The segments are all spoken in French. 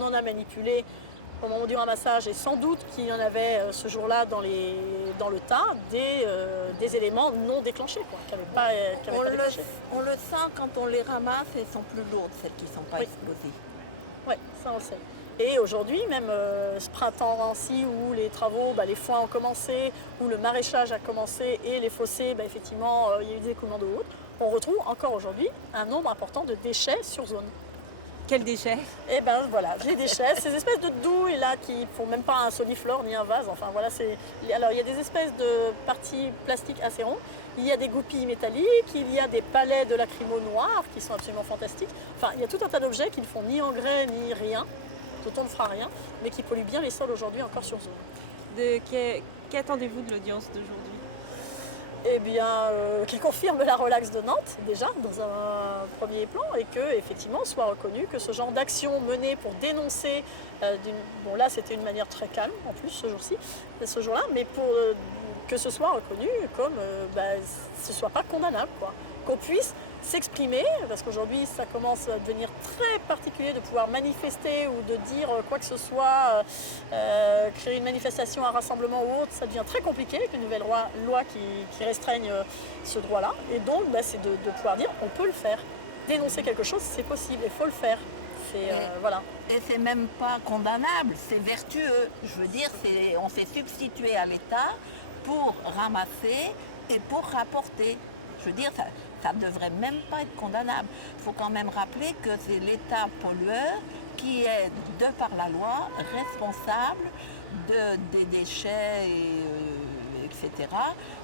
on en a manipulé au moment du ramassage, et sans doute qu'il y en avait ce jour-là dans le tas des éléments non déclenchés, quoi, qui n'avaient pas déclenché. On le sent quand on les ramasse, elles sont plus lourdes, celles qui ne sont pas explosées. Oui, ça on le sait. Et aujourd'hui, même ce printemps-ci où les travaux, les foins ont commencé, où le maraîchage a commencé et les fossés, effectivement, il y a eu des écoulements d'eau haute, on retrouve encore aujourd'hui un nombre important de déchets sur zone. Quels déchets? Et ben voilà, les déchets, ces espèces de douilles là qui ne font même pas un soliflore ni un vase. Enfin voilà, alors il y a des espèces de parties plastiques assez rondes, il y a des goupilles métalliques, il y a des palets de lacrymo noirs qui sont absolument fantastiques. Enfin, il y a tout un tas d'objets qui ne font ni engrais ni rien, dont on ne fera rien, mais qui polluent bien les sols aujourd'hui encore sur zone. Qu'attendez-vous de l'audience d'aujourd'hui? Eh bien, qui confirme la relaxe de Nantes, déjà, dans un premier plan, et que, effectivement, soit reconnu que ce genre d'action menée pour dénoncer, bon là c'était une manière très calme, en plus, ce jour-là, mais pour que ce soit reconnu comme, ce soit pas condamnable, quoi. Qu'on puisse s'exprimer, parce qu'aujourd'hui ça commence à devenir très particulier de pouvoir manifester ou de dire quoi que ce soit, créer une manifestation, un rassemblement ou autre, ça devient très compliqué avec les nouvelles lois qui restreignent ce droit-là. Et donc c'est de pouvoir dire on peut le faire. Dénoncer quelque chose, c'est possible, il faut le faire. Voilà. Et c'est même pas condamnable, c'est vertueux. Je veux dire, on s'est substitué à l'État pour ramasser et pour rapporter. Je veux dire, ça ne devrait même pas être condamnable. Il faut quand même rappeler que c'est l'État pollueur qui est, de par la loi, responsable des déchets, etc.,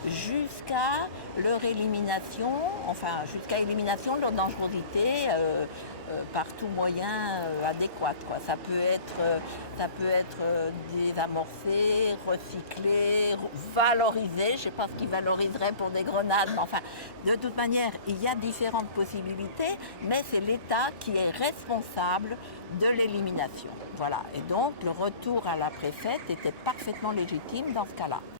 jusqu'à leur élimination, enfin jusqu'à élimination de leur dangerosité par tout moyen adéquat, quoi. Ça peut être désamorcé, recyclé, valorisé. Je ne sais pas ce qui valoriserait pour des grenades, mais enfin, de toute manière, il y a différentes possibilités, mais c'est l'État qui est responsable de l'élimination. Voilà. Et donc, le retour à la préfète était parfaitement légitime dans ce cas-là.